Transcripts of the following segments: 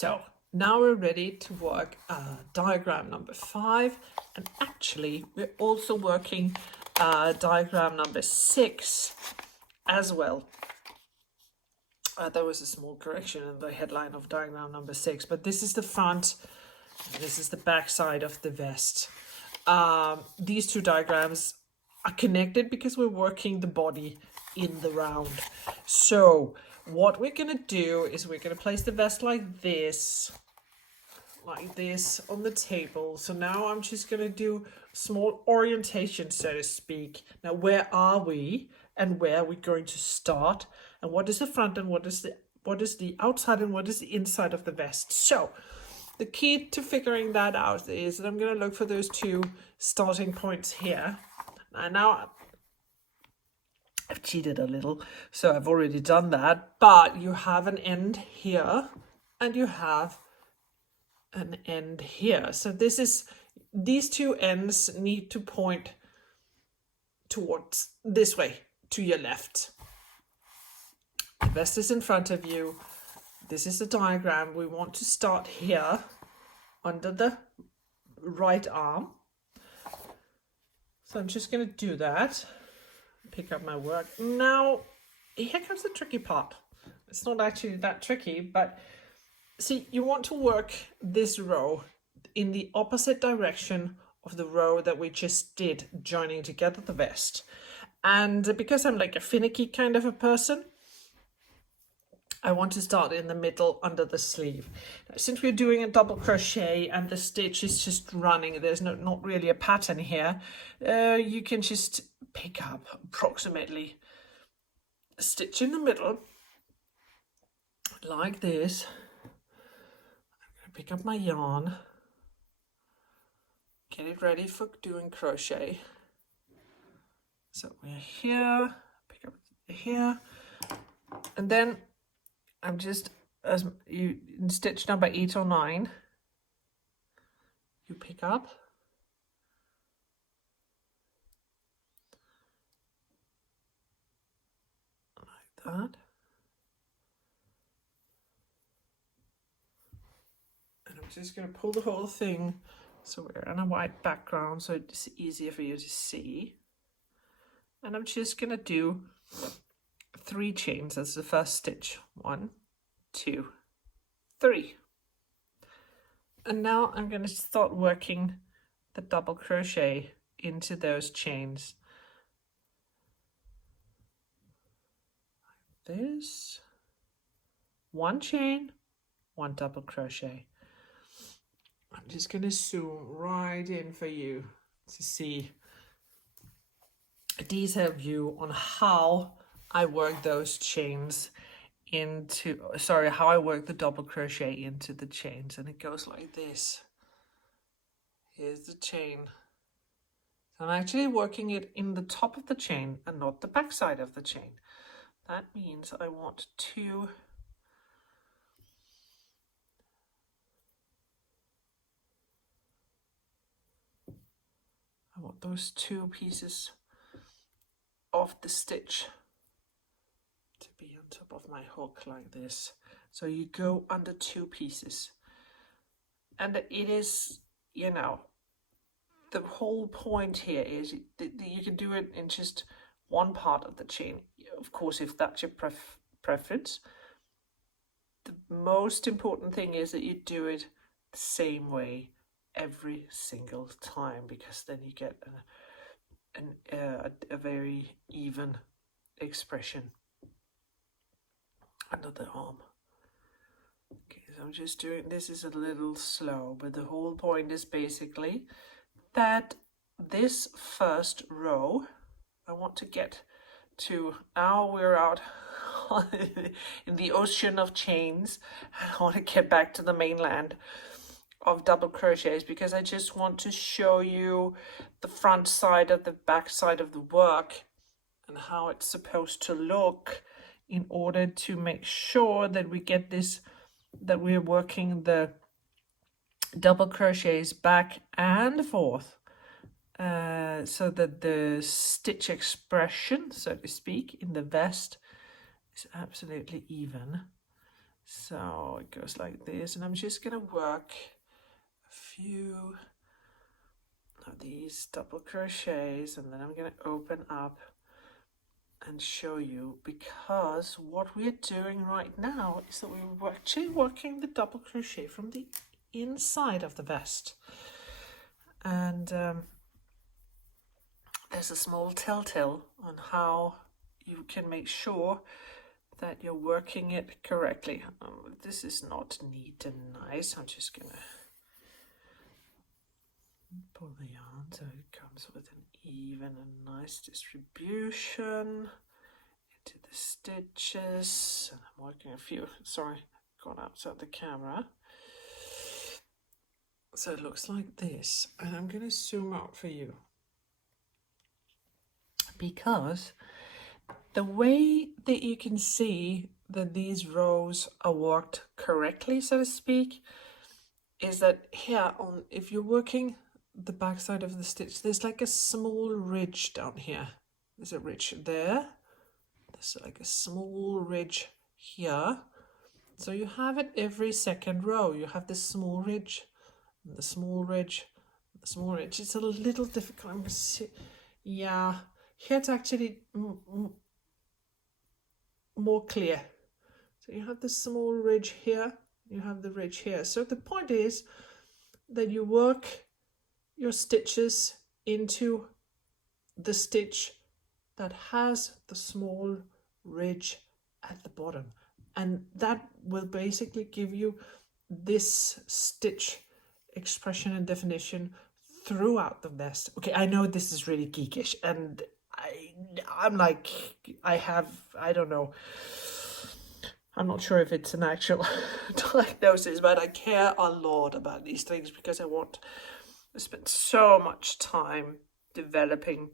So now we're ready to work diagram number 5, and actually we're also working diagram number 6 as well. There was a small correction in the headline of diagram number 6, but this is the front and this is the back side of the vest. These two diagrams are connected because we're working the body in the round. So what we're going to do is we're going to place the vest like this on the table. So now I'm just going to do small orientation, so to speak. Now, where are we and where are we going to start? And what is the front and what is the outside and what is the inside of the vest? So the key to figuring that out is that I'm going to look for those two starting points here. And now I've cheated a little, so I've already done that, but you have an end here and you have an end here. So these two ends need to point towards this way, to your left. The vest is in front of you. This is the diagram. We want to start here under the right arm. So I'm just going to do that. Pick up my work. Now, here comes the tricky part. It's not actually that tricky, but see, you want to work this row in the opposite direction of the row that we just did, joining together the vest. And because I'm like a finicky kind of a person, I want to start in the middle under the sleeve. Now, since we're doing a double crochet and the stitch is just running, there's not really a pattern here, you can just pick up approximately a stitch in the middle like this. I'm going to pick up my yarn, get it ready for doing crochet. So we're here, pick up here, and then I'm just, as you in stitch number 8 or 9, you pick up like that, and I'm just going to pull the whole thing so we're on a white background so it's easier for you to see. And I'm just going to do 3 chains as the first stitch. 1, 2, 3. And now I'm going to start working the double crochet into those chains. Like this. 1 chain, 1 double crochet. I'm just going to zoom right in for you to see a detailed view on how I work those chains into, how I work the double crochet into the chains. And it goes like this. Here's the chain. So I'm actually working it in the top of the chain and not the back side of the chain. That means I want those 2 pieces of the stitch to be on top of my hook like this. So you go under 2 pieces, and it is, you know, the whole point here is that you can do it in just one part of the chain. Of course, if that's your preference, the most important thing is that you do it the same way every single time, because then you get a very even expression under the arm. Okay, so I'm just doing, this is a little slow, but the whole point is basically that this first row, I want to get to, now we're out in the ocean of chains, and I want to get back to the mainland of double crochets, because I just want to show you the front side of the back side of the work and how it's supposed to look, in order to make sure that we get this, that we're working the double crochets back and forth, so that the stitch expression, so to speak, in the vest is absolutely even. So it goes like this, and I'm just gonna work a few of these double crochets, and then I'm gonna open up and show you, because what we're doing right now is that we're actually working the double crochet from the inside of the vest. And there's a small telltale on how you can make sure that you're working it correctly. This is not neat and nice. I'm just gonna pull the yarn so it comes with an even and nice distribution into the stitches. And I'm working a few, sorry, gone outside the camera. So it looks like this, and I'm gonna zoom out for you, because the way that you can see that these rows are worked correctly, so to speak, is that here on, if you're working the back side of the stitch, there's like a small ridge down here. There's a ridge there. There's like a small ridge here. So you have it every second row. You have this small ridge, and the small ridge, the small ridge. It's a little difficult. I'm gonna see. Yeah, here it's actually more clear. So you have the small ridge here, you have the ridge here. So the point is that you work your stitches into the stitch that has the small ridge at the bottom, and that will basically give you this stitch expression and definition throughout the vest. Okay, I know this is really geekish, and I'm like, I don't know, I'm not sure if it's an actual diagnosis, but I care a lot about these things because I want to spend so much time developing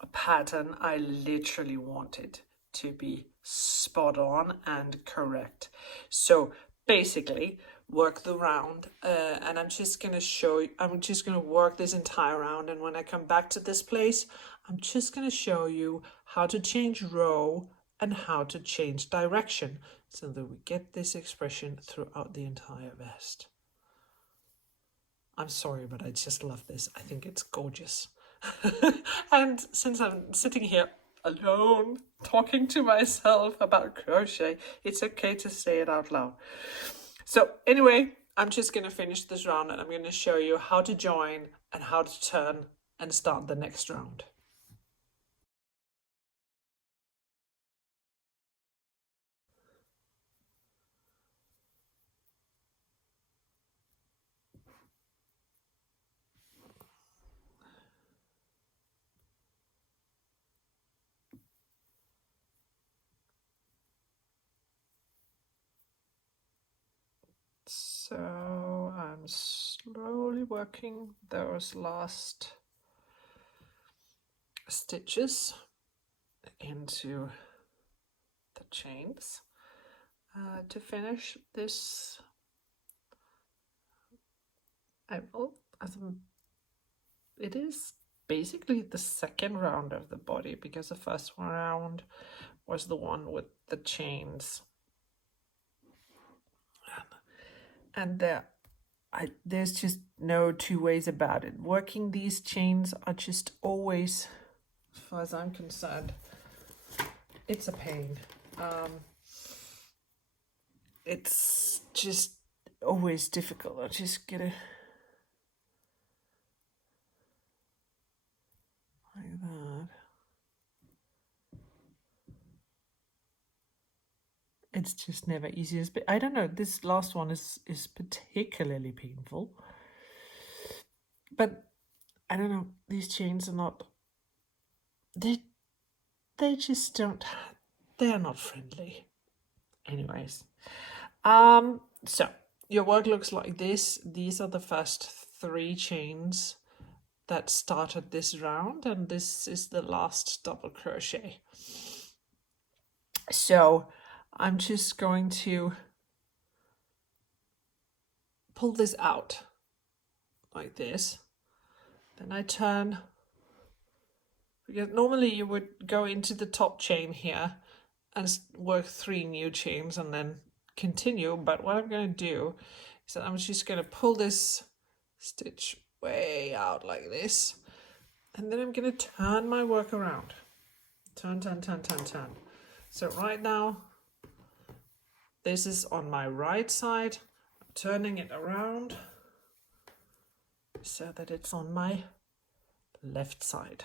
a pattern. I literally want it to be spot on and correct. So basically, work the round, and I'm just going to show you, I'm just going to work this entire round, and when I come back to this place, I'm just going to show you how to change row and how to change direction so that we get this expression throughout the entire vest. I'm sorry, but I just love this. I think it's gorgeous. And since I'm sitting here alone talking to myself about crochet, it's okay to say it out loud. So anyway, I'm just going to finish this round, and I'm going to show you how to join and how to turn and start the next round. So I'm slowly working those last stitches into the chains to finish this. It is basically the second round of the body, because the first round was the one with the chains. And there's just no two ways about it. Working these chains are just always, as far as I'm concerned, it's a pain. It's just always difficult. I just get it like that. It's just never easy. But I don't know, this last one is particularly painful. But I don't know, these chains are not, they just don't, they're not friendly. Anyways, so your work looks like this. These are the first 3 chains that started this round, and this is the last double crochet. So I'm just going to pull this out like this. Then I turn, because normally you would go into the top chain here and work 3 new chains and then continue. But what I'm going to do is that I'm just going to pull this stitch way out like this, and then I'm going to turn my work around. Turn. So right now, this is on my right side. I'm turning it around so that it's on my left side.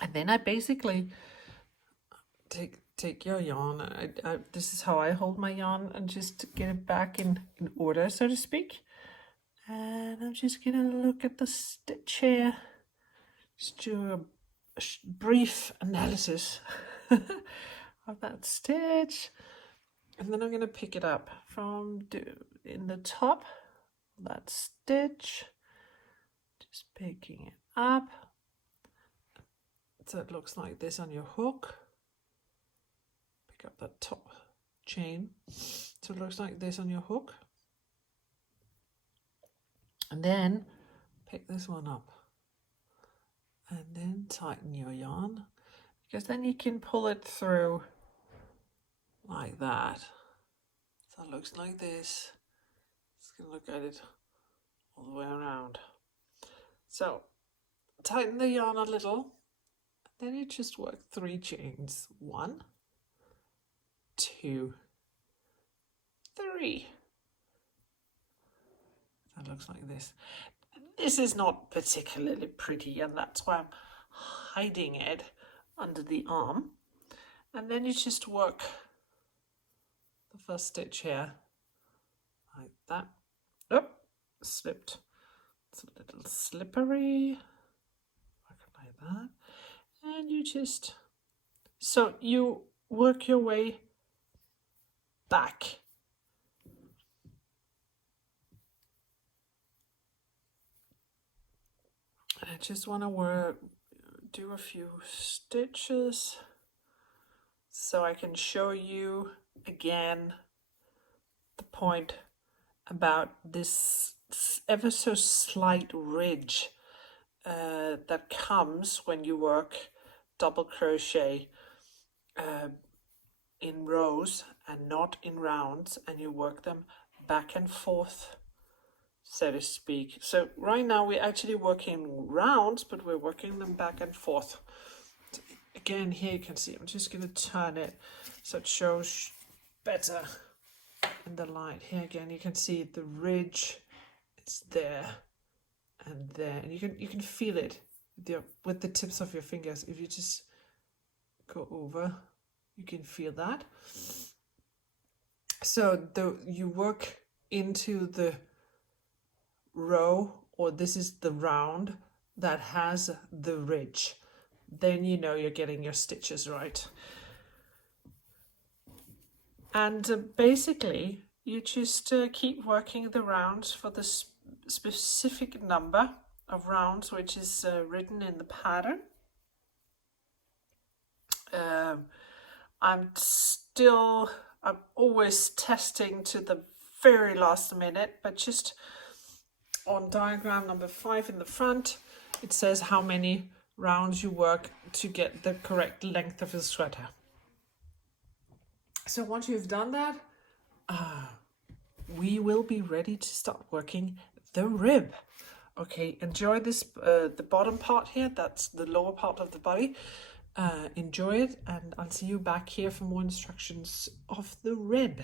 And then I basically take your yarn. This is how I hold my yarn, and just get it back in order, so to speak. And I'm just gonna look at the stitch here, just do a brief analysis of that stitch, and then I'm gonna pick it up from in the top of that stitch, just picking it up so it looks like this on your hook. Pick up that top chain so it looks like this on your hook, and then pick this one up and then tighten your yarn, because then you can pull it through like that. So it looks like this. Just gonna look at it all the way around. So tighten the yarn a little, then you just work 3 chains. 1, 2, 3. That looks like this. This is not particularly pretty, and that's why I'm hiding it under the arm. And then you just work the first stitch here like that. Oh, slipped. It's a little slippery. Work it like that. And you just, so you work your way back. And I just want to do a few stitches so I can show you again the point about this ever so slight ridge that comes when you work double crochet in rows and not in rounds, and you work them back and forth, so to speak. So right now we're actually working rounds, but we're working them back and forth. So again, here you can see, I'm just going to turn it so it shows better in the light. Here again, you can see the ridge. It's there and there, and you can feel it with the tips of your fingers. If you just go over, you can feel that. So you work into the row, or this is the round that has the ridge, then you know you're getting your stitches right. And basically you just keep working the rounds for the specific number of rounds which is written in the pattern. I'm always testing to the very last minute, but just on diagram number 5 in the front, it says how many rounds you work to get the correct length of the sweater. So once you've done that, we will be ready to start working the rib. Okay, enjoy this, the bottom part here, that's the lower part of the body. Enjoy it, and I'll see you back here for more instructions of the rib.